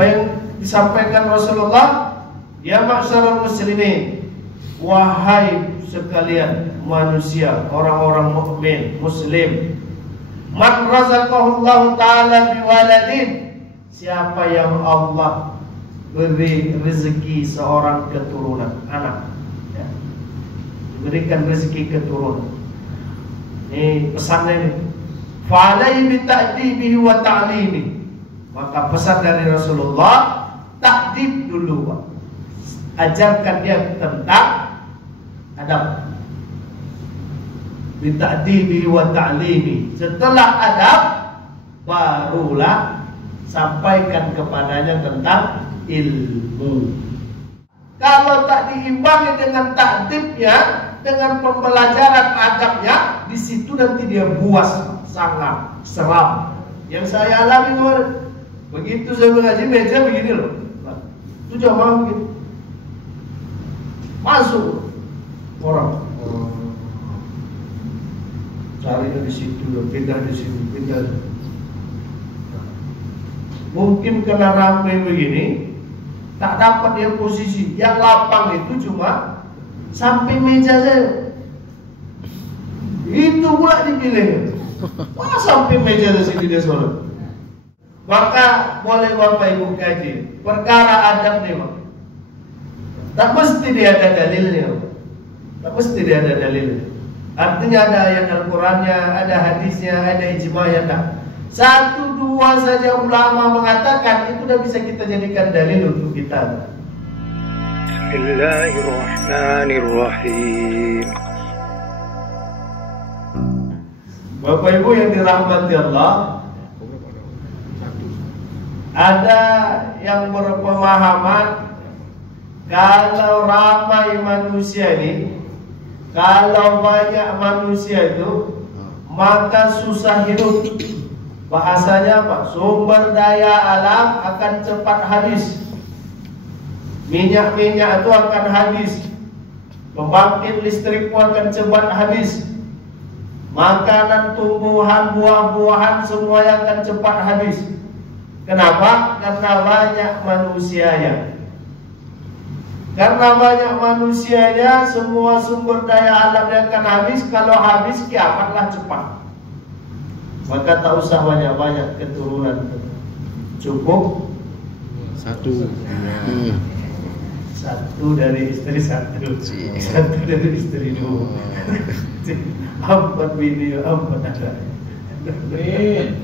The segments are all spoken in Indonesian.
Apa yang disampaikan Rasulullah, ya ma'syarul muslimin, wahai sekalian manusia, orang-orang mukmin, muslim, man razaqahullahu ta'ala biwaladin, siapa yang Allah beri rezeki seorang keturunan, anak, ya, diberikan rezeki keturunan. Ini pesannya ini, fa'alaihi bita'dibihi wa ta'limi. Maka pesan dari Rasulullah, ta'dib dulu, Pak. Ajarkan dia tentang adab. Bita'dibi wa ta'limi. Setelah adab, barulah sampaikan kepadanya tentang ilmu. Kalau tak diimbangi dengan ta'dibnya, dengan pembelajaran adabnya, di situ nanti dia buas, sangat seram. Yang saya alami kemarin, begitu saya mengaji meja begini loh, itu jamaah begini, masuk orang cari di situ, pindah di sini, pindah. Mungkin karena ramai begini, tak dapat dia posisi. Yang lapang itu cuma sampai meja saya. Itu pula dipilih. Wah, sampai meja di sini dia sholat. Maka boleh Bapak Ibu kaji perkara adab nih, Pak. Tak mesti dia ada dalilnya, Pak. Tak mesti dia ada dalilnya. Artinya ada ayat Al-Qurannya, ada hadisnya, ada ijma'nya. Tak. Satu dua saja ulama mengatakan, itu sudah bisa kita jadikan dalil untuk kita. Bismillahirrahmanirrahim. Bapak Ibu yang dirahmati Allah, ada yang berpemahaman kalau ramai manusia ini, kalau banyak manusia itu, maka susah hidup. Bahasanya apa? Sumber daya alam akan cepat habis. Minyak-minyak itu akan habis. Pembangkit listrik pun akan cepat habis. Makanan, tumbuhan, buah-buahan semuanya akan cepat habis. Kenapa? Karena banyak manusianya. Karena banyak manusianya, semua sumber daya alamnya akan habis. Kalau habis, kiamatlah cepat. Maka tak usah banyak-banyak keturunan. Cukup satu. Satu dari istri satu. Satu dari istri dua. 4 bini, 4 anak. Amin.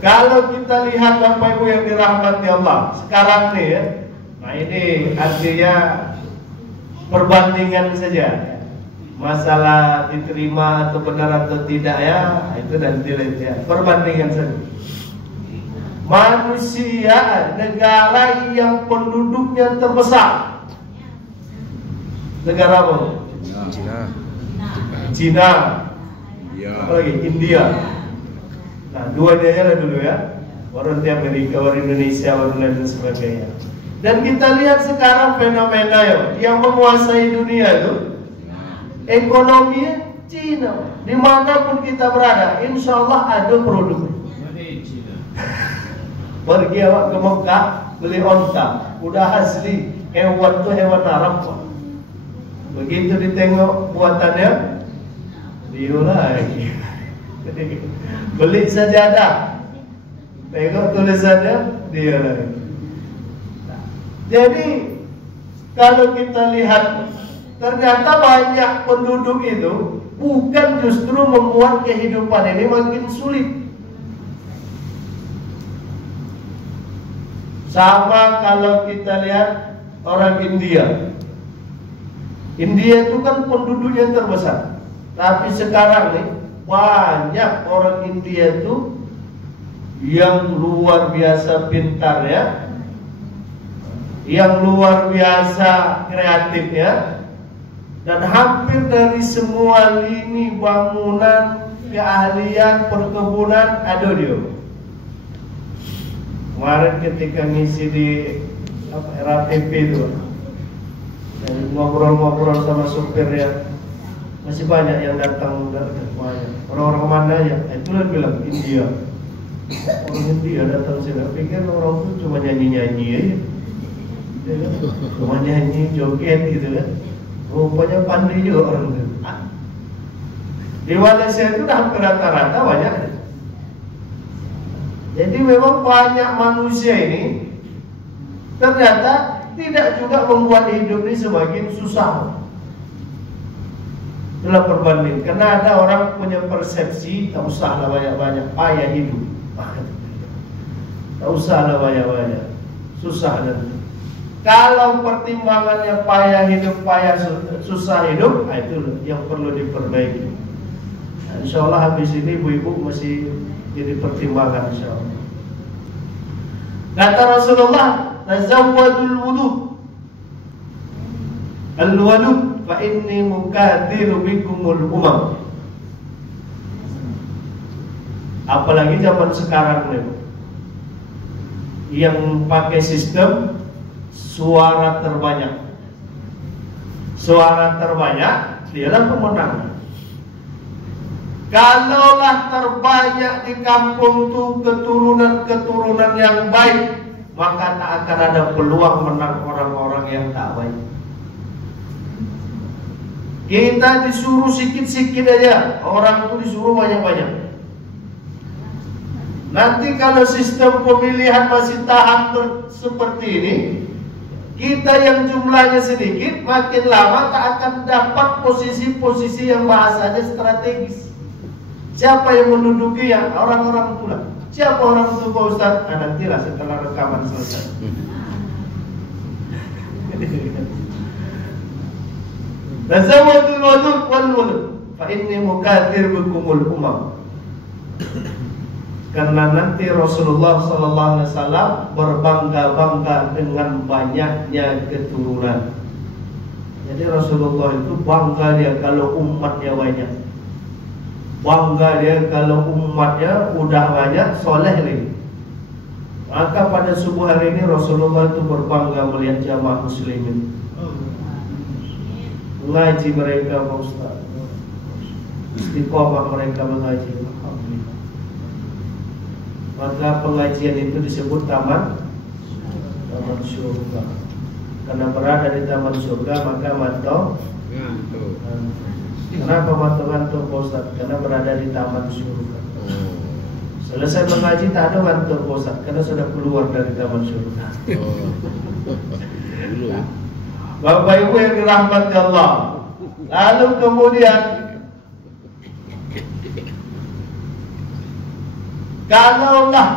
Kalau kita lihat Bapak Ibu yang dirahmati Allah sekarang nih ya, nah ini artinya perbandingan saja. Masalah diterima atau benar atau tidak ya, itu nanti ya. Perbandingan saja. Manusia negara yang penduduknya terbesar. Negara apa? Cina. Apa lagi? India. Nah, dua daerah dulu ya. Baru nanti Amerika, baru Indonesia, baru lain sebagainya. Dan kita lihat sekarang fenomena yang menguasai dunia itu ekonominya Cina. Dimanapun kita berada, insya Allah ada produknya. Pergi awak ke Mekah beli onta, udah asli hewan tuh hewan Arab. Begitu ditengok buatannya, dia lagi. Beli sajadah, tengok tulisannya, dia lagi. Jadi kalau kita lihat, ternyata banyak penduduk itu bukan justru membuat kehidupan ini makin sulit. Sama kalau kita lihat orang India. India itu kan penduduknya terbesar. Tapi sekarang nih banyak orang India itu yang luar biasa pintarnya, yang luar biasa kreatifnya, dan hampir dari semua lini bangunan, keahlian, perkebunan ada dia. Kemarin ketika ngisi di RAPP itu, ngobrol-ngobrol sama supir ya, Masih banyak yang datang banyak. Orang-orang mana ya? Itulah bilang India. Orang India datang sini. Pikir orang itu cuma nyanyi-nyanyi aja. Ya, cuma nyanyi, joget gitu kan. Rupanya pandai juga orang itu. Di Malaysia itu hampir rata-rata banyak. Jadi memang banyak manusia ini ternyata tidak juga membuat hidup ini semakin susah. Itulah perbanding. Karena ada orang punya persepsi tak usahlah banyak-banyak, payah hidup. Tak usahlah banyak-banyak, susah dan. Kalau pertimbangannya payah hidup, payah susah hidup, itu yang perlu diperbaiki. Insya Allah habis ini ibu-ibu masih jadi pertimbangan insya Allah. Kata Rasulullah, tazawwadul wudhu al-walud fa inni mukatsiru bikumul umam. Apalagi zaman sekarang nih, yang pakai sistem suara terbanyak. Suara terbanyak dialah pemenang. Kalaulah terbanyak di kampung itu keturunan-keturunan yang baik, maka tak akan ada peluang menang orang-orang yang tak baik. Kita disuruh sikit-sikit aja, orang itu disuruh banyak-banyak. Nanti kalau sistem pemilihan masih tahap seperti ini, kita yang jumlahnya sedikit, makin lama tak akan dapat posisi-posisi yang bahasanya strategis. Siapa yang menduduki ya? Orang-orang pula. Siapa orang itu Pak Ustaz? Nantilah setelah rekaman selesai. Tazawwadul wadud wal mulud fa inni mukatsir bikumul umam. Karena nanti Rasulullah sallallahu alaihi wasallam berbangga-bangga dengan banyaknya keturunan. Jadi Rasulullah itu bangga dia kalau umatnya banyak. Bangga dia kalau umatnya udah banyak, soleh lagi. Maka pada subuh hari ini Rasulullah itu berbangga melihat jamaah muslimin. Mengaji mereka Pak Ustaz, istiqomah mereka mengaji. Alhamdulillah. Maka pengajian itu disebut taman surga. Karena berada di taman surga maka mantau. Kenapa ngantuk Pak Ustaz? Karena berada di taman surga. Selesai mengaji tak ada ngantuk Pak Ustaz, karena sudah keluar dari taman surga. Bapak Ibu yang dirahmati Allah. Lalu kemudian kalaulah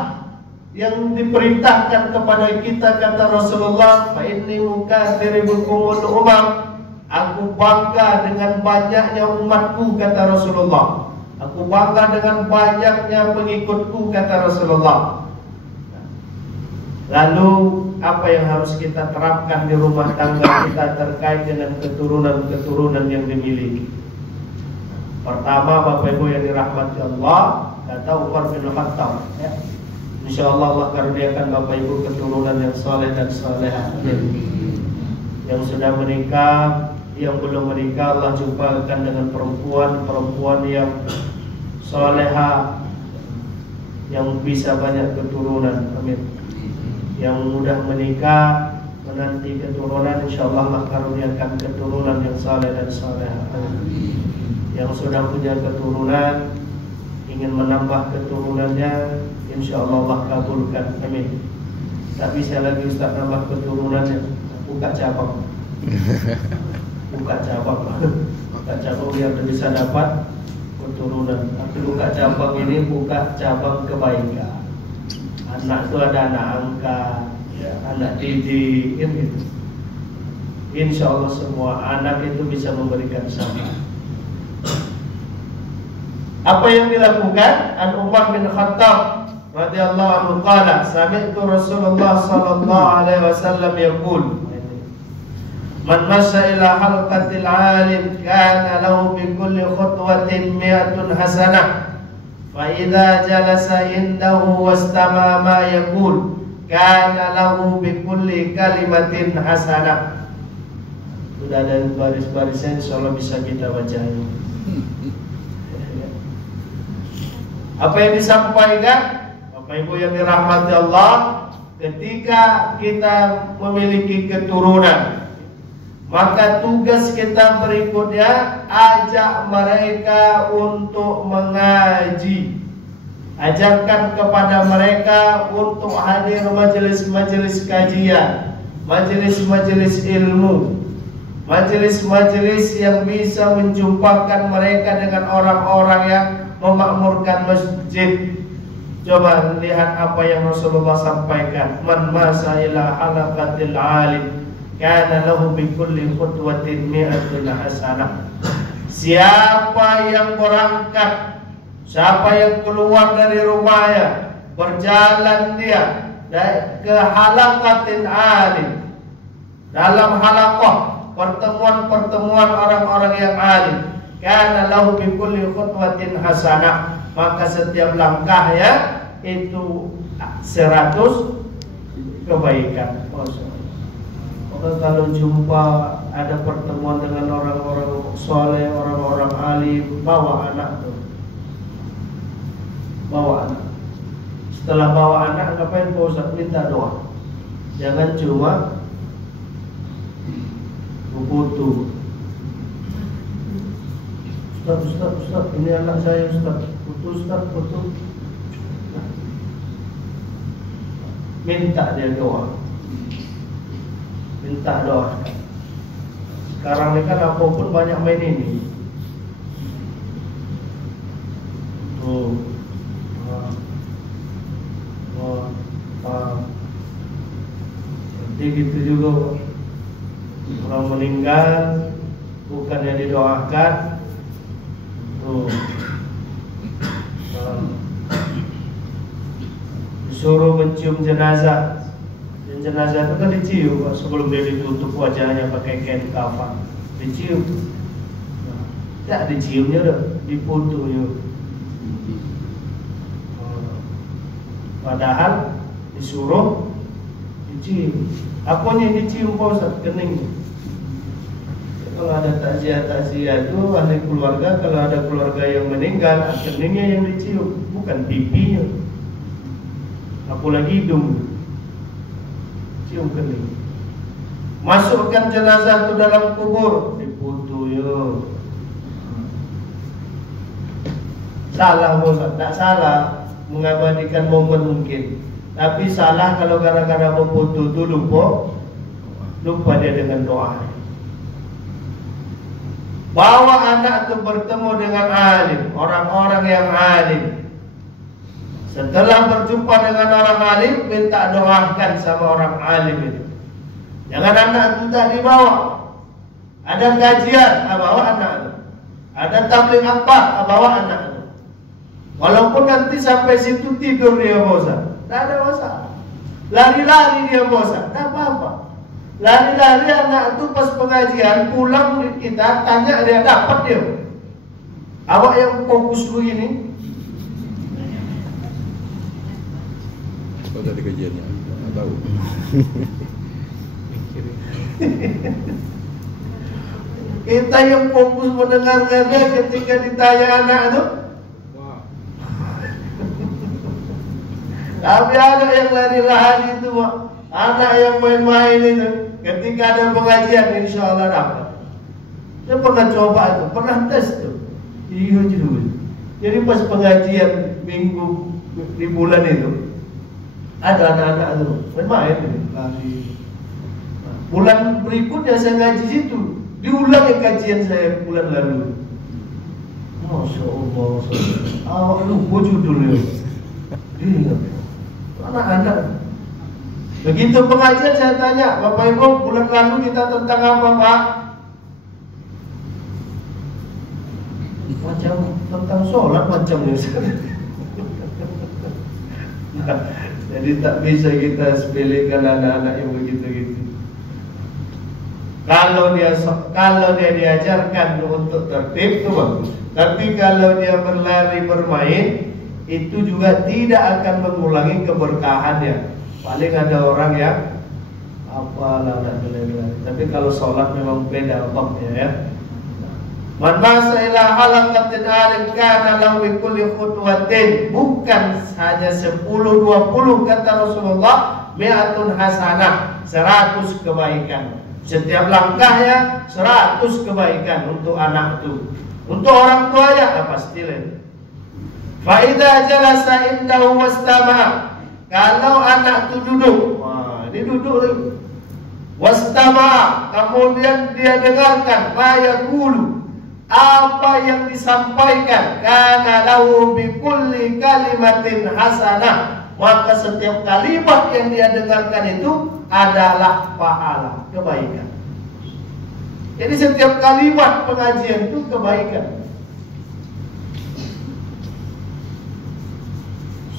yang diperintahkan kepada kita kata Rasulullah, fa inni mukatsiru bikumul umam. Aku bangga dengan banyaknya umatku kata Rasulullah. Aku bangga dengan banyaknya pengikutku kata Rasulullah. Lalu apa yang harus kita terapkan di rumah tangga kita terkait dengan keturunan-keturunan yang dimiliki? Pertama, Bapak Ibu yang dirahmati Allah, kata Umar bin Khattab, ya. Insyaallah Allah karuniakan Bapak Ibu keturunan yang saleh dan salehah. Yang sudah menikah, yang belum menikah, Allah jumpakan dengan perempuan yang salehah, yang bisa banyak keturunan. Amin. Yang mudah menikah, menanti keturunan, insyaallah Allah karuniakan keturunan yang saleh dan salehah. Yang sudah punya keturunan, ingin menambah keturunannya, insyaallah Allah kabulkan. Amin. Tak bisa lagi Ustaz nambah keturunannya, buka cabang. Buka cabang biar bisa dapat keturunan. Tapi buka cabang ini buka cabang kebaikan. Anak itu ada anak angkat, ya, anak didik, gitu. Insya Allah semua anak itu bisa memberikan sama. Apa yang dilakukan? An Umar bin Khattab radhiyallahu anhu qala, sami'tu Rasulullah sallallahu alaihi wasallam yaqul, man masya ila halqatil alim kana lahu bi kulli khutwatin mi'atun hasanah. فإذا جلس عنده واستمع ما يقول كان له بكل كلمة حسنة. Sudah ada baris-barisnya, insya Allah bisa kita baca. Apa yang disampaikan, Bapak Ibu yang dirahmati Allah, ketika kita memiliki keturunan, maka tugas kita berikutnya ajak mereka untuk mengaji. Ajarkan kepada mereka untuk hadir majelis-majelis kajian, majelis-majelis ilmu, majelis-majelis yang bisa menjumpakan mereka dengan orang-orang yang memakmurkan masjid. Coba lihat apa yang Rasulullah sampaikan, man masa ila halaqatil alim kana lahu bi kulli khutwatin mi'atun hasanah. Siapa yang berangkat, siapa yang keluar dari rumahnya, berjalan dia ke halaqatil alim, dalam halaqah pertemuan-pertemuan orang-orang yang alim, kana lahu bi kulli khutwatin hasanah, maka setiap langkahnya itu 100 kebaikan. Maka kalau jumpa ada pertemuan dengan orang-orang soleh, orang-orang alim, bawa anak tuh, bawa anak. Setelah bawa anak, ngapain Pak Ustaz? Minta doa. Jangan cuma berfoto. Ustaz, ini anak saya Ustaz. Foto Ustaz, foto. Minta dia doa. Minta doa. Sekarang ini kan apapun banyak main ini. Tuh. Jadi gitu juga orang meninggal bukannya didoakan. Tuh. Disuruh mencium jenazah. Dan jenazah itu kan dicium sebelum dia ditutup wajahnya pakai kain kafan. Dicium. Tak diciumnya dah, difotonya. Padahal disuruh dicium. Apanya dicium Pak Ustaz? Kening. Kalau ada takziah itu ahli keluarga, kalau ada keluarga yang meninggal, keningnya yang dicium, bukan pipinya. Apalagi hidung. Cium kening. Masukkan jenazah itu dalam kubur, difoto yo. Salah Pak Ustaz? Tak salah mengabadikan momen mungkin. Tapi salah kalau gara-gara memfoto itu lupa dia dengan doa. Bawa anak itu bertemu dengan alim, orang-orang yang alim. Setelah berjumpa dengan orang alim, minta doakan sama orang alim itu. Jangan anak itu tak dibawa. Ada kajian, bawa anak itu. Ada tabligh apa, bawa anak itu. Walaupun nanti sampai situ tidur dia bosan, tak ada masalah. Lari-lari dia bosan, tak apa-apa. Lari-lari anak itu pas pengajian pulang kita tanya dia dapat dia. Awak yang fokus dulu ini. Kau tadi kajiannya, tak tahu. Kita yang fokus mendengarkannya ketika ditanya anak itu. Tapi ada yang lari-lari itu, anak yang main-main itu. Ketika ada pengajian, insya Allah dapat. Saya pernah coba itu, pernah tes tuh. Iya juga. Jadi pas pengajian minggu di bulan itu, ada anak-anak itu main-main lari. Bulan berikutnya saya ngaji situ, diulang kajian saya bulan lalu. Masya Allah, awak lupa judulnya. Anak-anak. Begitu pengajian saya tanya, Bapak Ibu bulan lalu kita tentang apa Pak? Macam tentang sholat macamnya. Nah, jadi tak bisa kita sepelekan anak-anak yang begitu-gitu. Kalau dia diajarkan untuk tertib itu bagus. Tapi kalau dia berlari bermain, itu juga tidak akan mengulangi keberkahannya. Paling ada orang yang apalah nak gelai-gelai. Tapi kalau sholat memang beda babnya ya. Man masa ila halaqatin alim kana lahu bi kulli khutwatin, bukan hanya 10 20 kata Rasulullah, mi'atun hasanah, 100 kebaikan. Setiap langkahnya 100 kebaikan untuk anak itu. Untuk orang tuanya pasti lain. Fa idza jalasa indahu wastama'a, kalau anak itu duduk, wah ini duduk lagi. Wastama'a, kemudian dia dengarkan ma yaqulu, apa yang disampaikan, kana lahu bi kulli kalimatin hasanah, maka setiap kalimat yang dia dengarkan itu adalah pahala, kebaikan. Jadi setiap kalimat pengajian itu kebaikan.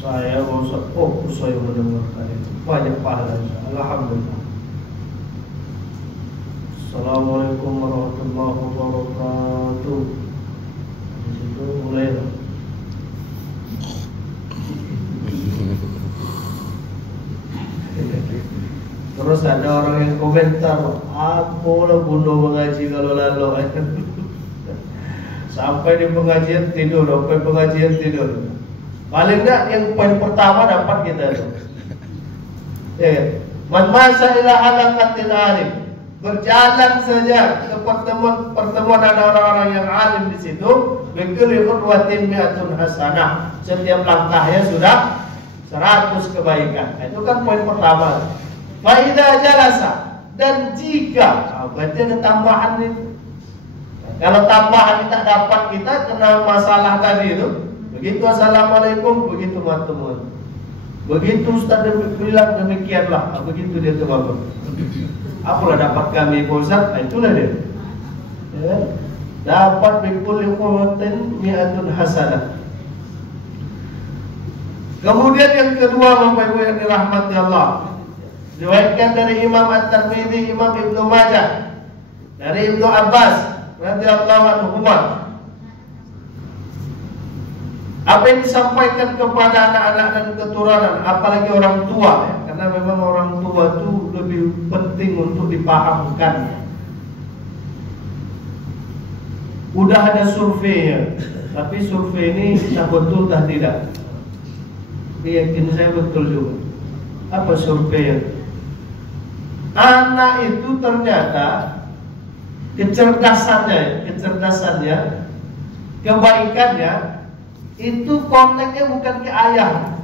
Saya Ustaz, saya mendengarkan itu banyak pahala, alhamdulillah. Assalamualaikum warahmatullahi wabarakatuh. Di situ mulai. Terus ada orang yang komentar, apalah bunda mengaji kalau lalu. Sampai di pengajian tidur, sampai pengajian tidur. Paling enggak yang poin pertama dapat kita tuh. Ya, man masa ila halaqatil alim, berjalan saja ke pertemuan ada orang-orang yang alim di situ, bikulli khutwatin mi'atun hasanah, setiap langkahnya sudah 100 kebaikan. Itu kan poin pertama. Fa idza jalasa, dan jika berarti ada tambahan itu. Kalau tambahan kita dapat, kita kena masalah tadi itu. Begitu assalamualaikum, begitu teman-teman. Begitu Ustaz bilang demikianlah, begitu dia tuh bagus. Apalah dapat kami Ustaz, itulah dia. Ya. Dapat bikulli khutwatin mi'atun hasanah. Kemudian yang kedua, Bapak Ibu yang dirahmati Allah, diriwayatkan dari Imam At-Tirmidzi, Imam Ibnu Majah, dari Ibnu Abbas radhiyallahu anhu, apa yang disampaikan kepada anak-anak dan keturunan, apalagi orang tua ya, karena memang orang tua itu lebih penting untuk dipahamkan. Udah ada surveinya, tapi survei ini tak betul tak tidak. Yakin saya betul juga. Apa survei? Anak itu ternyata kecerdasannya, kebaikannya itu koneknya bukan ke ayah.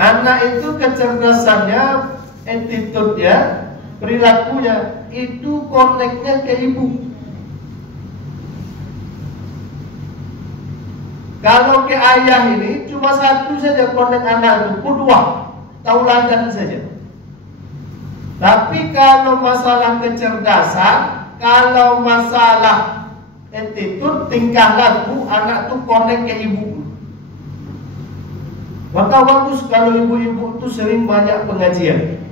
Anak itu kecerdasannya, attitude-nya, perilakunya itu koneknya ke ibu. Kalau ke ayah ini cuma satu saja konek anak itu, kedua tauladan saja. Tapi kalau masalah kecerdasan, kalau masalah attitude, tingkah laku, anak itu konek ke ibu. Maka bagus kalau ibu-ibu itu sering banyak pengajian.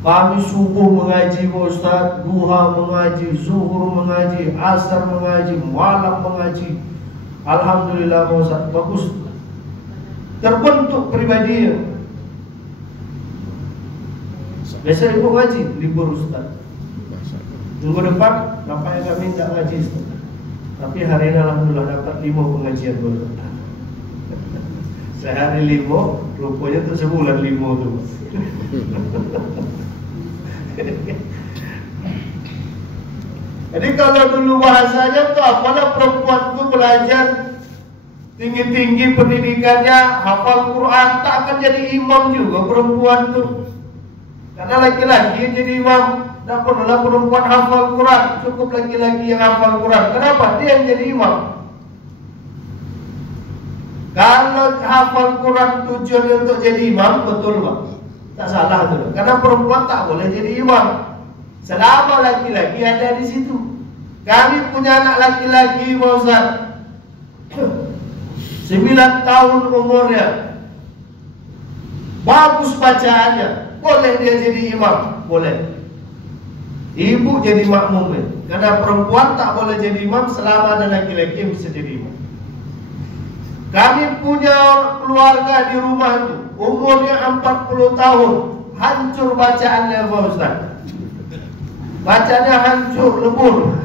Kami subuh mengaji Ustaz, duha mengaji, zuhur mengaji, asar mengaji, malam mengaji. Alhamdulillah Ustaz, bagus. Terbentuk pribadi. Biasa ibu ngaji, libur Ustaz. Minggu depan bapaknya kami tidak ngaji Ustaz. Tapi hari ini alhamdulillah dapat 5 pengajian baru. Sehari 5, rupanya itu sebulan 5 tu. Jadi kalau dulu bahasanya tuh apalah perempuan tuh belajar tinggi-tinggi pendidikannya, hafal Quran, tak akan jadi imam juga perempuan tuh. Karena laki-laki yang jadi imam, tak perlulah perempuan hafal Quran, cukup laki-laki yang hafal Quran. Kenapa? Dia yang jadi imam. Kalau hafal Quran tujuannya untuk jadi imam, betul Pak, tak salah tuh. Karena perempuan tak boleh jadi imam selama laki-laki ada di situ. Kami punya anak laki-laki Ustaz, 9 tahun umurnya, bagus bacaannya, boleh dia jadi imam, boleh. Ibu jadi makmum, karena perempuan tak boleh jadi imam selama ada laki-laki yang bisa jadi imam. Kami punya keluarga di rumah itu, umurnya 40 tahun, hancur bacaannya Pak Ustaz. Bacanya hancur, lebur.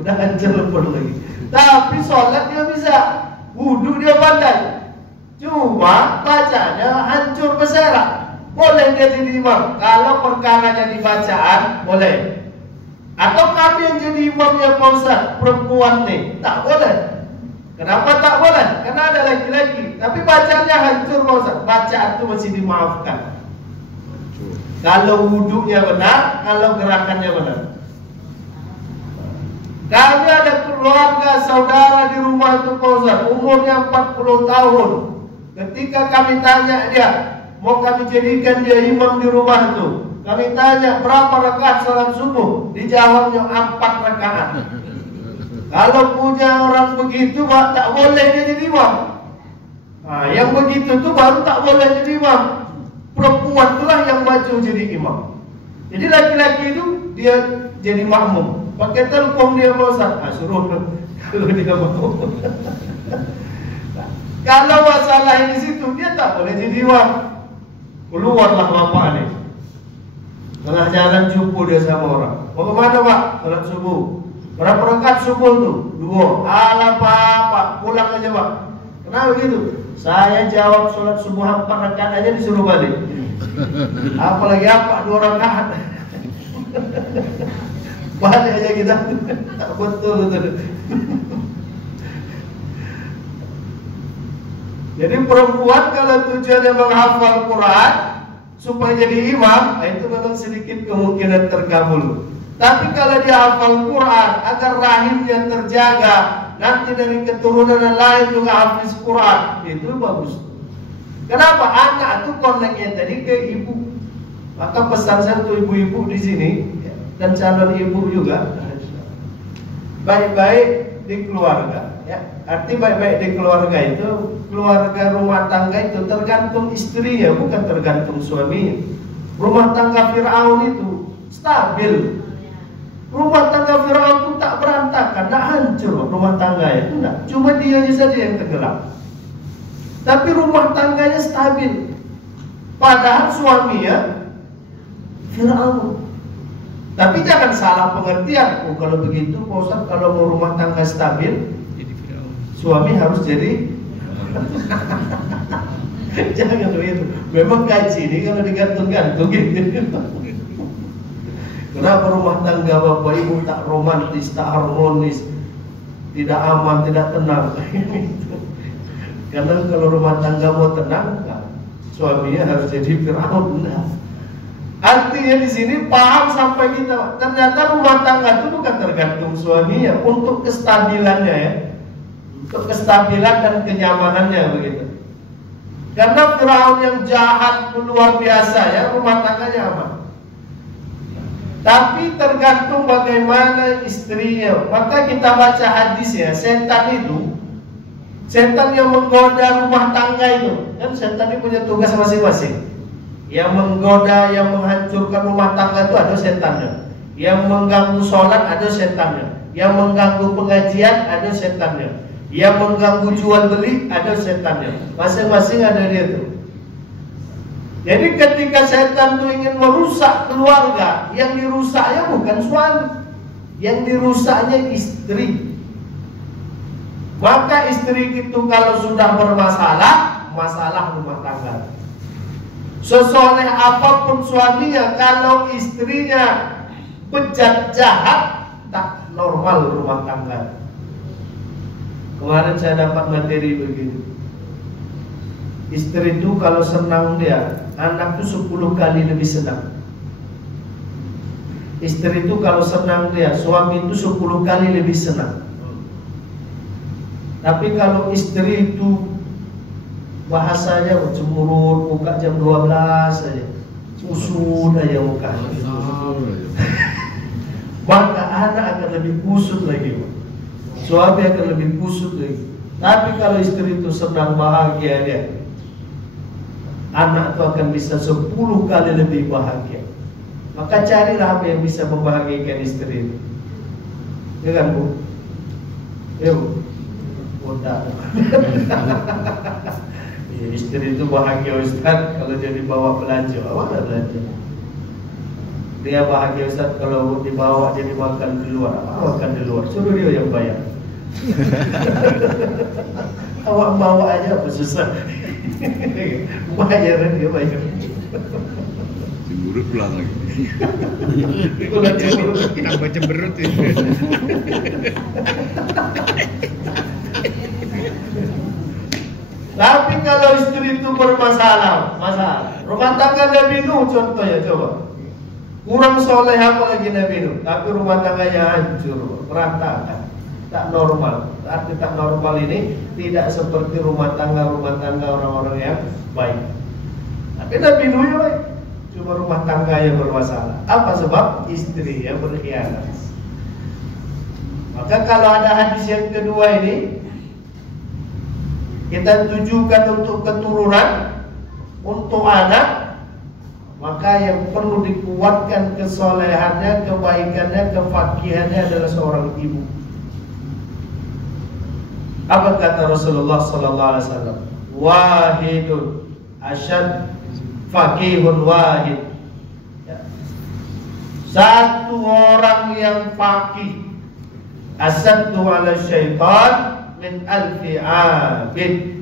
Udah hancur lebur lagi. Tapi sholat dia bisa, wudhu dia pandai. Cuma bacanya hancur berserak. Boleh dia jadi imam kalau perkaranya di bacaan, boleh. Atau kami yang jadi imamnya Pak Ustaz, perempuan nih, tak boleh. Kenapa tak boleh? Karena ada laki-laki. Tapi bacaannya hancur Pak Ustaz. Bacaan itu masih dimaafkan kalau wudhunya benar, kalau gerakannya benar. Kami ada keluarga saudara di rumah itu Pak Ustaz, umurnya 40 tahun. Ketika kami tanya dia, mau kami jadikan dia imam di rumah itu, kami tanya berapa rakaat salat subuh, dijawabnya 4 rakaat. Kalau punya orang begitu, Pak, tak boleh dia jadi imam. Nah, yang begitu tuh baru tak boleh jadi imam. Perempuan itulah yang maju jadi imam. Jadi laki-laki itu dia jadi makmum. Pakai telpon dia Pak Ustaz, suruh kalau dia mau. Kalau masalah di situ dia tak boleh jadi imam. Keluarlah bapak nih. Tengah jalan jumpa dia sama orang. Mau kemana Pak? Salat subuh. Berapa rakaat subuh tuh? 2. Alah Pak, pulang aja Pak. Kenapa gitu? Saya jawab sholat subuh 4 rakaat aja disuruh balik. Apalagi apa 2 rakaat. Balik aja kita. Tak betul. Jadi perempuan kalau tujuannya menghafal Quran supaya jadi imam, itu memang sedikit kemungkinan terkabul. Tapi kalau dia hafal Quran agar rahimnya terjaga, nanti dari keturunan yang lain juga hafiz Quran, itu bagus. Kenapa? Anak itu koneknya tadi ke ibu. Maka pesan saya untuk ibu-ibu di sini dan calon ibu juga, baik-baik di keluarga. Ya, arti baik-baik di keluarga itu, keluarga rumah tangga itu tergantung istrinya, bukan tergantung suaminya. Rumah tangga Fir'aun itu stabil. Rumah tangga Fir'aun itu tak berantakan, tak hancur rumah tangga itu enggak. Cuma dia saja yang tenggelam. Tapi rumah tangganya stabil. Padahal suaminya Fir'aun. Tapi jangan salah pengertian. Oh, kalau begitu Pak Ustaz, kalau mau rumah tangga stabil, suami harus jadi jangan begitu. Memang gaji ini kalau digantung-gantung gitu. Kenapa rumah tangga bapak ibu tak romantis, tak harmonis, tidak aman, tidak tenang? Karena kalau rumah tangga mau tenang, suaminya harus jadi Fir'aun. Artinya di sini paham sampai kita. Ternyata rumah tangga itu bukan tergantung suaminya, untuk kestabilannya ya, untuk kestabilan dan kenyamanannya begitu. Karena Fir'aun yang jahat luar biasa ya, rumah tangganya aman. Tapi tergantung bagaimana istrinya. Maka kita baca hadis ya, setan yang menggoda rumah tangga itu, kan setan ini punya tugas masing-masing. Yang menggoda, yang menghancurkan rumah tangga itu ada setannya. Yang mengganggu sholat ada setannya. Yang mengganggu pengajian ada setannya. Yang mengganggu jual beli ada setannya. Masing-masing ada dia tuh. Jadi ketika setan itu ingin merusak keluarga, yang dirusaknya bukan suami, yang dirusaknya istri. Maka istri itu kalau sudah bermasalah, masalah rumah tangga. Sesoleh apapun suaminya, kalau istrinya bejat jahat, tak normal rumah tangga. Kemarin saya dapat materi begini. Istri itu kalau senang dia, anak itu 10 kali lebih senang. Istri itu kalau senang dia, suami itu 10 kali lebih senang. Tapi kalau istri itu bahasanya cemurut, buka jam 12 saja, usut aja mukanya. Maka anak akan lebih kusut lagi, suami akan lebih kusut lagi. Tapi kalau istri itu senang, bahagia dia, anak itu akan bisa 10 kali lebih bahagia. Maka carilah apa yang bisa membahagiakan istri itu. Ya kan Bu? Ya Bu? Udah. Ya, istri itu bahagia Ustaz kalau dia dibawa belanja. Mana belanja? Dia bahagia Ustaz kalau dibawa jadi makan di luar. Makan di luar, suruh dia yang bayar. Awak bawa aja apa susah. Bayar dia bayar. Cemburu pulang lagi. Pulang cemburu. Tambah cemberut ya. Tapi kalau istri itu bermasalah, rumah tangga Nabi Nuh contohnya coba. Kurang soleh apalagi Nabi Nuh, tapi rumah tangganya hancur, berantakan, tak normal. Arti tak normal ini tidak seperti rumah tangga orang-orang yang baik. Tapi Nabi Nuh ya baik, cuma rumah tangga yang bermasalah. Apa sebab? Istri yang berkhianat. Maka kalau ada hadis yang kedua ini, kita tujukan untuk keturunan, untuk anak, maka yang perlu dikuatkan kesolehannya, kebaikannya, kefakihannya adalah seorang ibu. Apa kata Rasulullah sallallahu alaihi wasallam? Wahidun asyad fakihun wahid. Satu orang yang fakih asaddu ala syaitan min alfi abid.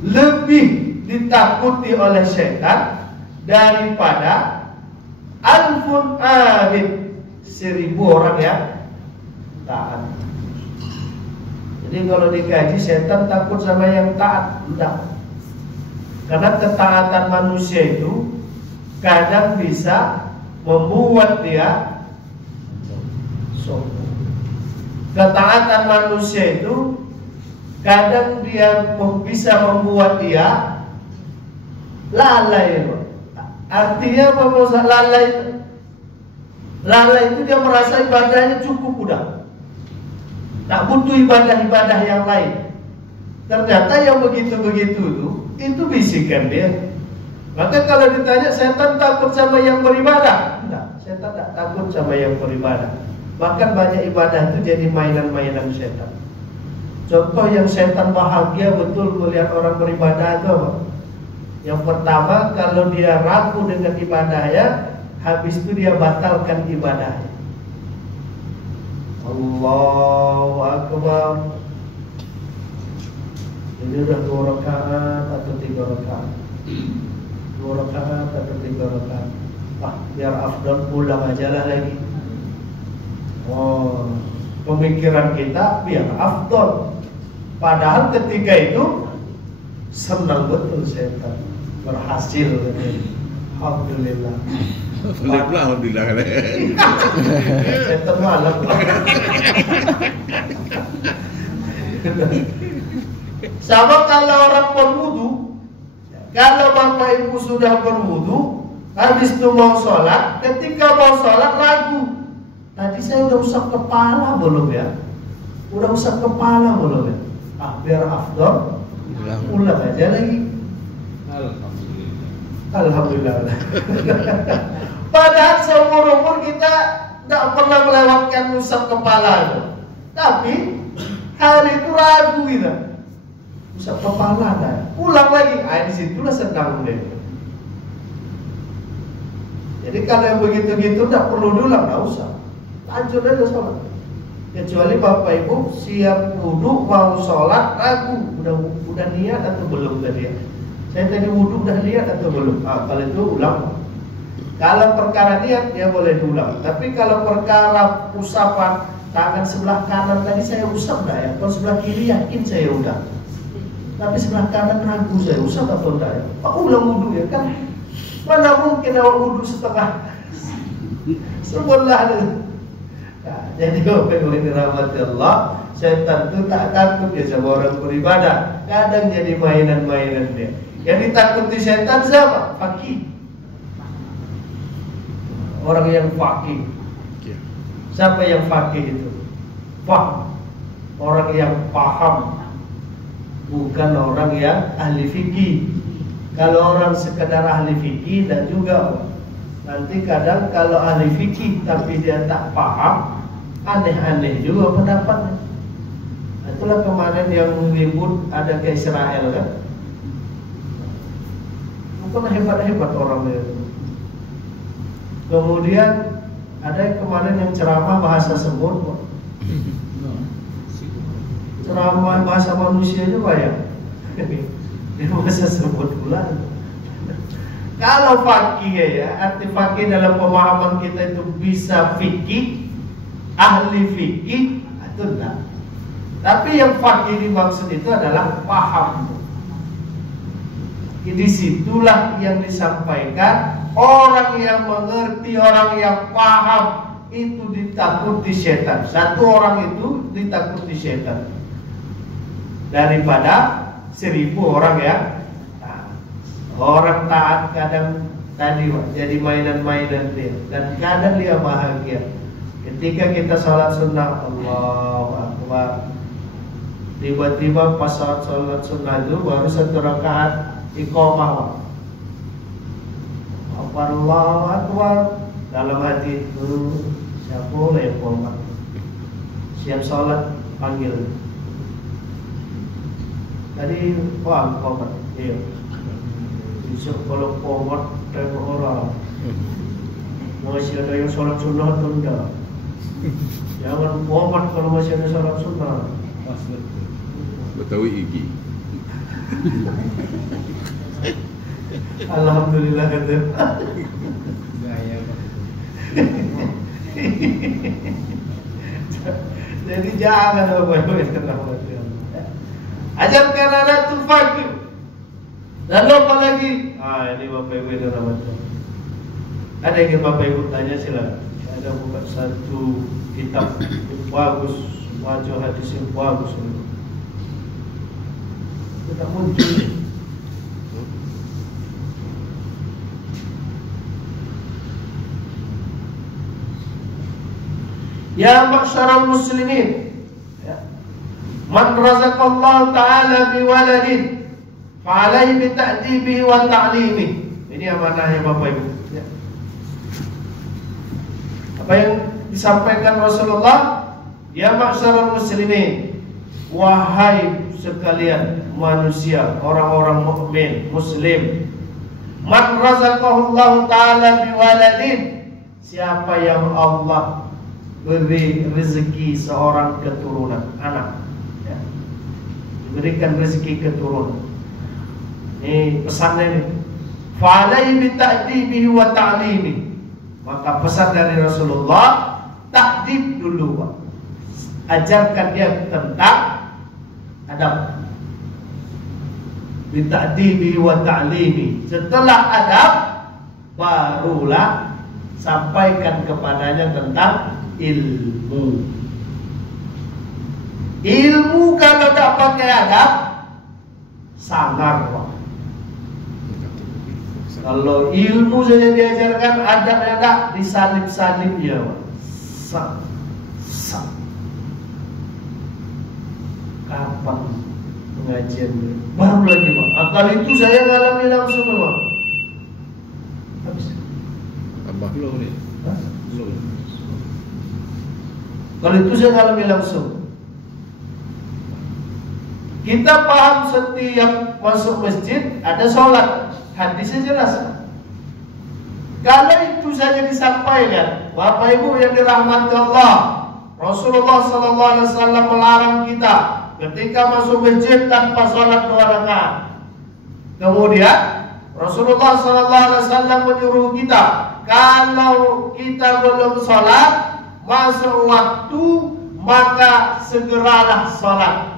Lebih ditakuti oleh syaitan daripada alfun abid, 1000 orang yang taat. Jadi kalau dikaji setan takut sama yang taat, enggak. Karena ketaatan manusia itu kadang bisa membuat dia sombong. Ketaatan manusia itu kadang dia bisa membuat dia lalai. Artinya apa maksud lalai? Lalai itu dia merasa ibadahnya cukup udah, tak butuh ibadah-ibadah yang lain. Ternyata yang begitu-begitu itu bisikan dia. Maka kalau ditanya setan takut sama yang beribadah, enggak, setan tak takut sama yang beribadah. Bahkan banyak ibadah itu jadi mainan-mainan setan. Contoh yang setan bahagia betul melihat orang beribadah itu apa? Yang pertama, kalau dia ragu dengan ibadahnya, habis itu dia batalkan ibadahnya. Allahu Akbar. Ini udah 2 rakaat atau 3 rakaat. 2 rakaat atau 3 rakaat. Biar afdal pulang aja lah lagi. Oh, pemikiran kita biar afdal. Padahal ketika itu senang betul setan berhasil. Alhamdulillah. Alhamdulillah. Setan malam. Sama kalau orang berwudu, kalau bapak ibu sudah berwudu, habis itu mau sholat, ketika mau sholat ragu. Tadi saya udah usap kepala belum ya? Udah usap kepala belum ya? Biar afdal, ulang aja lagi. Alhamdulillah. Padahal seumur umur kita tidak pernah melewatkan usap kepala, tapi hari itu ragu kita. Usap kepala dah, ulang lagi. Disitulah sedang deh. Jadi kalau yang begitu-gitu tidak perlu diulang, tidak usah. Lanjut aja sholat. Kecuali bapak ibu siap wudhu mau sholat ragu, udah niat atau belum tadi ya? Saya tadi wudhu udah niat atau belum? Kalau itu ulang. Kalau perkara niat ya boleh diulang. Tapi kalau perkara usapan tangan sebelah kanan tadi saya usap dah ya. Kalau sebelah kiri yakin saya udah. Tapi sebelah kanan ragu saya usap atau enggak ya? Ulang wudhu ya kan? Mana mungkin awak wudhu setengah? Sebelah. Nah, jadi kalau dirahmati Allah, setan itu tak takut ya sama orang beribadah. Kadang jadi mainan-mainan dia. Yang ditakuti setan siapa? Fakih. Orang yang fakih. Siapa yang fakih itu? Orang yang paham, bukan orang yang ahli fikih. Kalau orang sekedar ahli fikih dan juga nanti kadang kalau ahli fikih tapi dia tak paham, aneh-aneh juga pendapatnya. Itulah kemarin yang ribut ada ke Israel kan. Bukan hebat-hebat orangnya. Kemudian ada yang kemarin yang ceramah bahasa semut. Ceramah bahasa manusia aja banyak. Dia bahasa semut pula. Kalau fakih ya, arti fakih dalam pemahaman kita itu bisa fikih, ahli fikih, itu enggak. Tapi yang fakih dimaksud itu adalah paham. Di situlah yang disampaikan, orang yang mengerti, orang yang paham itu ditakuti setan. Satu orang itu ditakuti setan daripada 1000 orang ya. Orang taat kadang tadi jadi mainan-mainan dia, dan kadang dia bahagia ketika kita sholat sunnah, Allahu Akbar. Tiba-tiba pas sholat sunnah itu baru 1 rakaat iqamah, Allahu Akbar. Dalam hati itu siapa yang iqamah, siap sholat panggil. Tadi iqamah, iya. Besok kalau komat dan orang masih ada yang sholat sunnah atau enggak. Jangan komat kalau masih ada sholat sunnah. Betawi iki. Alhamdulillah kata. Jadi jangan apa-apa tenang. Ajarkan anak tu fakir. Lalu apa lagi? Ini Bapak Ibu yang rahmatullah. Ada yang Bapak Ibu tanya silakan. Ada buka satu kitab yang bagus, wajah hadis yang bagus. Tidak muncul. Ya ma'syaral muslimin, man razaqallahu ta'ala biwaladin fa'alaihi bita'dibihi wa ta'limihi. Ini amanahnya Bapak Ibu ya. Apa yang disampaikan Rasulullah, ya ma'syaral muslimin, wahai sekalian manusia, orang-orang mukmin, muslim, man razaqahullahu ta'ala biwaladin, siapa yang Allah beri rezeki seorang keturunan, anak ya. Diberikan rezeki keturunan. Ini pesannya ini. Fa'alaihi bita'dibihi wa ta'limihi. Maka pesan dari Rasulullah, ta'dib dulu, Pak. Ajarkan dia tentang adab. Bita'dibihi wa ta'limihi. Setelah adab, barulah sampaikan kepadanya tentang ilmu. Ilmu kalau tak pakai adab, sangar, Pak. Kalau ilmu saja diajarkan, adabnya tak, disalib-salib ya, Pak. Kapan pengajian? Baru lagi, Pak. Akal itu saya ngalami langsung, Pak. Habis. Tambah belum nih? Belum. Kalau itu saya ngalami langsung. Kita paham setiap masuk masjid ada sholat, hadisnya jelas. Kalau itu saja disampaikan, Bapak Ibu yang dirahmati Allah, Rasulullah SAW melarang kita ketika masuk masjid tanpa sholat 2 rakaat. Kemudian Rasulullah SAW menyuruh kita, kalau kita belum sholat masuk waktu, maka segeralah sholat.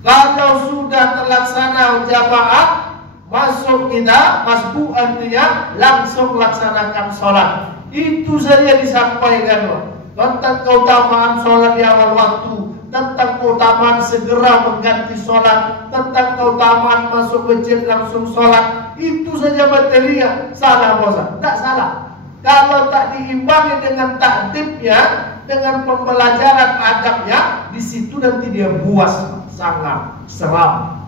Kalau sudah terlaksana jamaah, masuk kita, masbu artinya langsung laksanakan sholat. Itu saja disampaikan tentang keutamaan sholat di awal waktu, tentang keutamaan segera mengganti sholat, tentang keutamaan masuk masjid langsung sholat. Itu saja materinya. Salah bosan? Tidak salah. Kalau tak diimbangi dengan takdibnya, dengan pembelajaran adabnya, di situ nanti dia buas, sangat seram.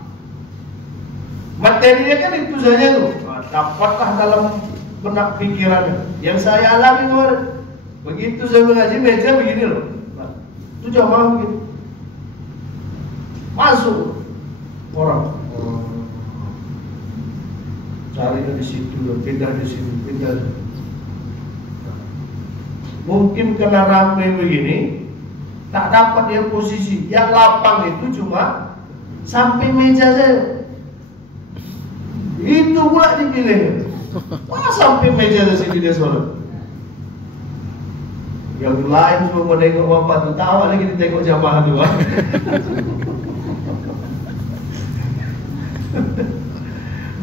Materinya kan itu saja tuh. Dapatlah dalam benak pikirannya. Yang saya alami kemarin, begitu saya mengaji meja begini loh. Itu jamaah begini. masuk orang cari di situ, pindah di sini, pindah. Mungkin karena ramai begini, tak dapat dia posisi. Yang lapang itu cuma samping meja saya. Itu pula dipilih. Wah, samping meja di sini dia sholat. Yang lain semua mau tengok bapak tu, tahu lagi dia tengok jamaah tu.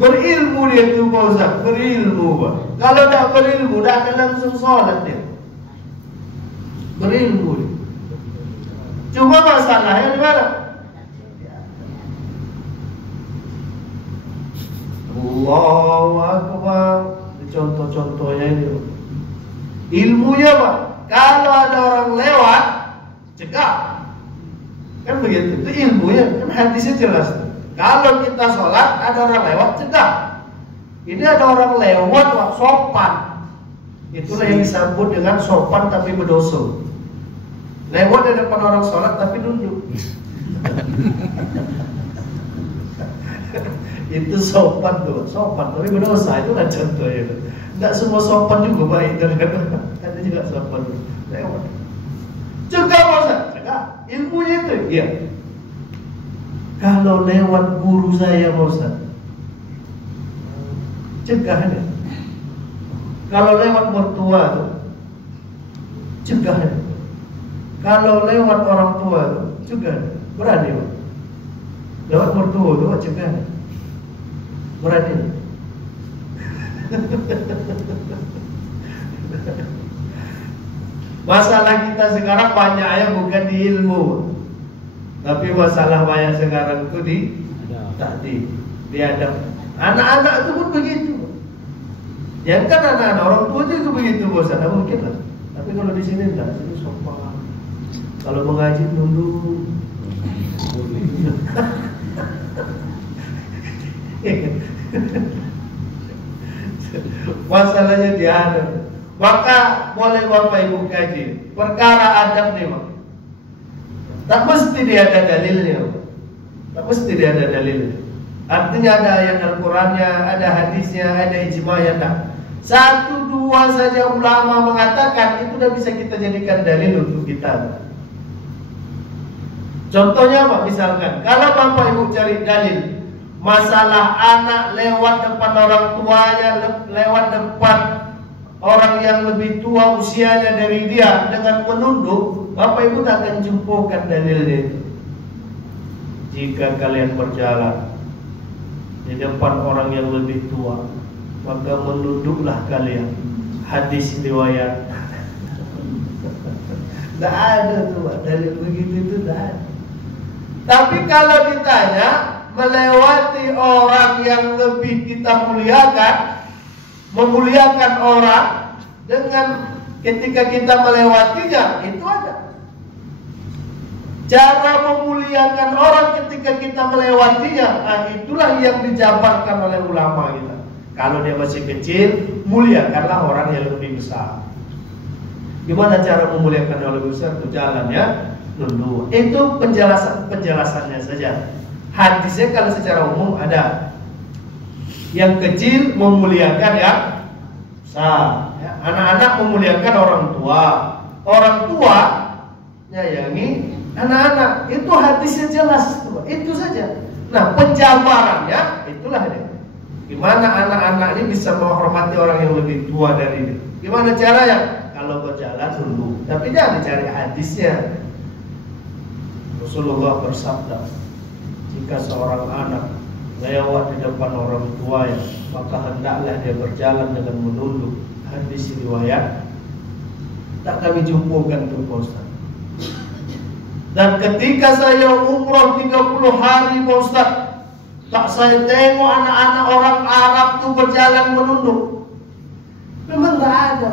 Berilmu dia tu Pak Ustaz, berilmu Pak. Kalau tak berilmu, dah akan langsung sholat dia. Berilmu dia. Cuma masalahnya di mana? Allahu Akbar. Contoh-contohnya ini. Ilmunya Pak, kalau ada orang lewat, cegah. Kan begitu, itu ilmunya, kan hadisnya jelas. Kalau kita sholat, ada orang lewat, cegah. Ini ada orang lewat, wah, sopan. Itulah yang disebut dengan sopan tapi berdosa. Lewat di depan orang sholat tapi duduk. Itu sopan tuh, sopan tapi berdosa. Itu kan contohnya. Tidak semua sopan juga baik. Ada juga sopan lewat. Cegah masa, cegah. Ilmunya itu, iya. Kalau lewat guru saya Ustaz, cegahnya. Kalau lewat mertua tuh, cegahnya. Kalau lewat orang tua tuh, cegahnya. Berani Pak. Lewat mertua tuh, cegahnya. Berani. Masalah kita sekarang banyaknya bukan di ilmu, tapi masalah banyak sekarang itu di takdir, di adab. Anak-anak itu pun begitu. Yang kan anak-anak orang tua itu begitu Bos, ada mungkin lah. Tapi kalau di sini enggak, sini sopan. Kalau mengaji nunduk. Masalahnya di adab. Maka boleh Bapak Ibu kaji perkara adab nih Pak. Tak mesti dia ada dalilnya. Tak mesti dia ada dalilnya. Artinya ada ayat Al-Qurannya, ada hadisnya, ada ijma'nya. Tak. Satu dua saja ulama mengatakan itu sudah bisa kita jadikan dalil untuk kita. Contohnya Pak, misalkan kalau Bapak Ibu cari dalil masalah anak lewat depan orang tuanya, lewat depan orang yang lebih tua usianya dari dia dengan menunduk, Bapak Ibu tak akan jumpakan dalilnya itu. Jika kalian berjalan di depan orang yang lebih tua, maka menunduklah kalian. Hadis riwayat. Tidak ada tuh Pak, dalil begitu itu tidak ada. Tapi kalau ditanya melewati orang yang lebih kita muliakan, memuliakan orang dengan ketika kita melewatinya, itu ada. Cara memuliakan orang ketika kita melewatinya, nah itulah yang dijabarkan oleh ulama kita. Kalau dia masih kecil, muliakanlah orang yang lebih besar. Gimana cara memuliakan yang lebih besar? Itu jalannya nunduk. Itu penjelasannya saja. Hadisnya kalau secara umum ada. Yang kecil memuliakan yang besar. Anak-anak memuliakan orang tua. Orang tua nyayangi anak-anak. Itu hadisnya jelas. Itu saja. Nah, penjabarannya itulah dia. Gimana anak-anak ini bisa menghormati orang yang lebih tua dari dia? Gimana caranya? Kalau berjalan dulu. Tapi jangan dicari hadisnya. Rasulullah bersabda, jika seorang anak lewat di depan orang tuanya, maka hendaklah dia berjalan dengan menunduk. Hadis riwayat tak kami jumpakan tuh Pak Ustaz. Dan ketika saya umroh 30 hari Pak Ustaz, tak saya tengok anak-anak orang Arab tuh berjalan menunduk. Memang tak ada.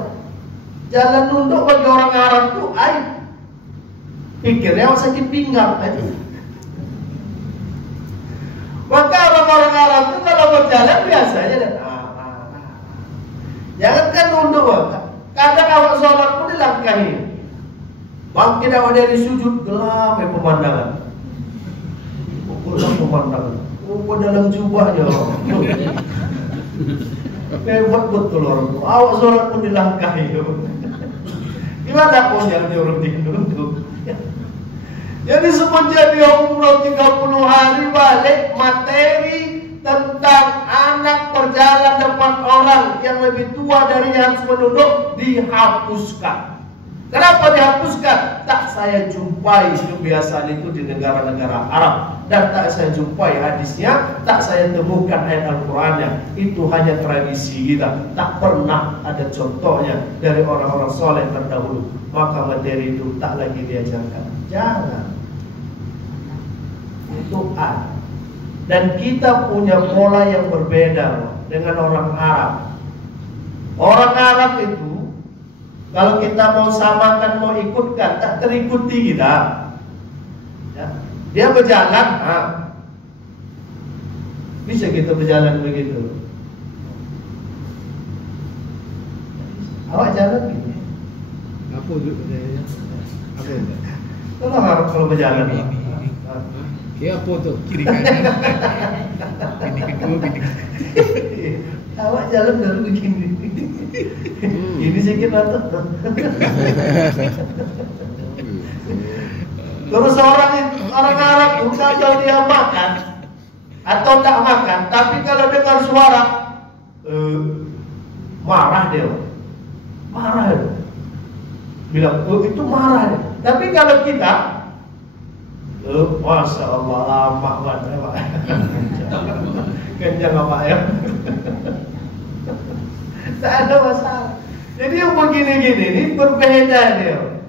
Jalan nunduk bagi orang Arab tuh aib. Pikirnya sakit pinggang aja. Maka orang-orang Arab itu kalau berjalan biasa aja. Jangan kan nunduk. Kadang awak sholat pun dilangkahi. Bangkit awak dari sujud, gelap pemandangan. Pulang pemandangan. Oh, dalam jubahnya. Hebat betul orang tua. Awak sholat pun dilangkahi. Gimana pun yang diurutin dulu. Jadi semenjak dia umroh 30 hari balik, materi tentang anak berjalan depan orang yang lebih tua darinya harus menunduk dihapuskan. Kenapa dihapuskan? Tak saya jumpai kebiasaan itu di negara-negara Arab, dan tak saya jumpai hadisnya, tak saya temukan ayat Al-Qur'annya. Itu hanya tradisi kita, tak pernah ada contohnya dari orang-orang soleh terdahulu. Maka materi itu tak lagi diajarkan. Jangan. Itu ada. Dan kita punya pola yang berbeda dengan orang Arab. Orang Arab itu kalau kita mau samakan, mau ikutkan, tak terikuti kita. Ya. Dia berjalan, bisa kita berjalan begitu. Awak jalan gitu. Apa tu katanya? Apa tu? Kalau Arab kalau berjalan, Ya apa tu? Kiri kanan. Ini kedua, ini. Awak jalan baru begini. Ini sedikit atau terus orang Arab kalau dia makan atau tak makan, tapi kalau dengar suara marah dia, bilang itu marah dia. Tapi kalau kita Masya Allah lama banget Pak. Kenyang Pak ya. Tak ada masalah. Jadi yang begini-gini ini berbeda dia.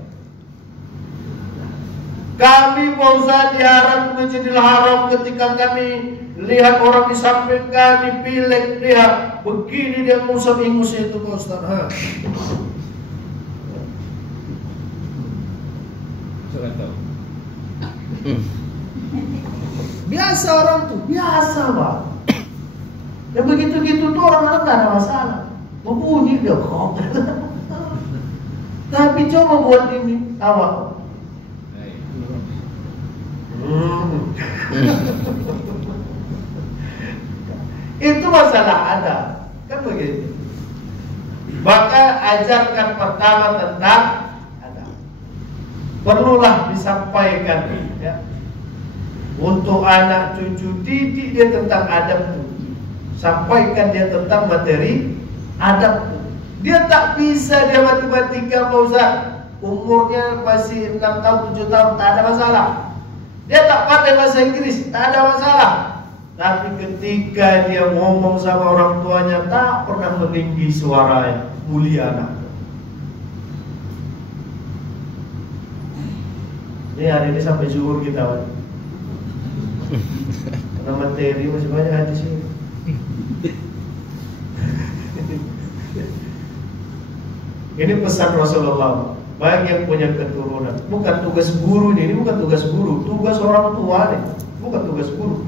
Kami Pausa diarah ke Masjidil Haram ketika kami lihat orang di samping kami pilek dia begini, dia ngusap ingus itu Pak Ustaz. Biasa orang tuh, biasa Pak. Ya begitu-gitu tuh orang tak ada masalah. Berbunyi dia kok. Tapi coba buat ini awak. Itu masalah ada, kan begitu. Maka ajarkan pertama tentang adab. Perlulah disampaikan ya. Untuk anak cucu didik dia tentang adab itu. Sampaikan dia tentang materi adab. Dia tak bisa dia matematika Pak Ustaz. Umurnya masih 6 tahun 7 tahun tak ada masalah. Dia tak pandai bahasa Inggris tak ada masalah. Tapi ketika dia ngomong sama orang tuanya tak pernah meninggi suaranya, mulia anak. Ini hari ini sampai zuhur kita. Karena materi masih banyak hadis ini. Ini pesan Rasulullah bagi yang punya keturunan. Bukan tugas guru ini bukan tugas guru, tugas orang tua nih, bukan tugas guru.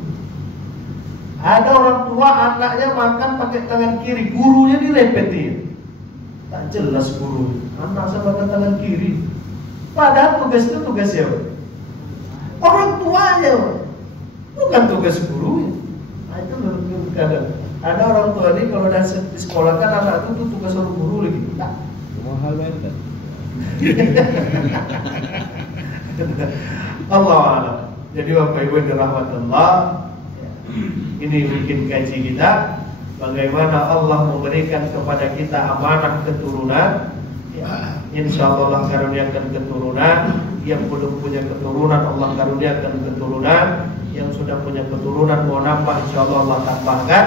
Ada orang tua anaknya makan pakai tangan kiri, gurunya direpetin. Tak jelas guru, anak saya makan tangan kiri. Padahal tugas itu tugas siapa? Orang tuanya, bukan tugas guru. Nah, itu kadang ada orang tua ini kalau dah disekolahkan anak itu tugas orang guru lagi. Tak. Mahal banget. Allah Allah. Jadi Bapak Ibu dirahmat Allah, ini bikin kaji kita bagaimana Allah memberikan kepada kita amanah keturunan. Ya, insya Allah karuniakan keturunan. Yang belum punya keturunan Allah karuniakan keturunan. Yang sudah punya keturunan mau nambah insya Allah tambahkan.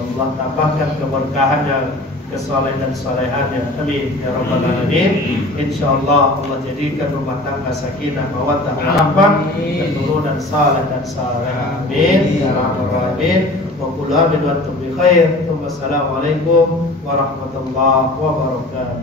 Allah tambahkan keberkahannya, kesolehan dan solehannya. Amin ya rabbal alamin. Insyaallah Allah jadikan rumah tangga sakinah mawaddah warahmah, keturunan saleh dan saleh. Amin ya rabbal alamin. Wa kullu amin wa antum bi khair. Wassalamualaikum warahmatullahi wabarakatuh.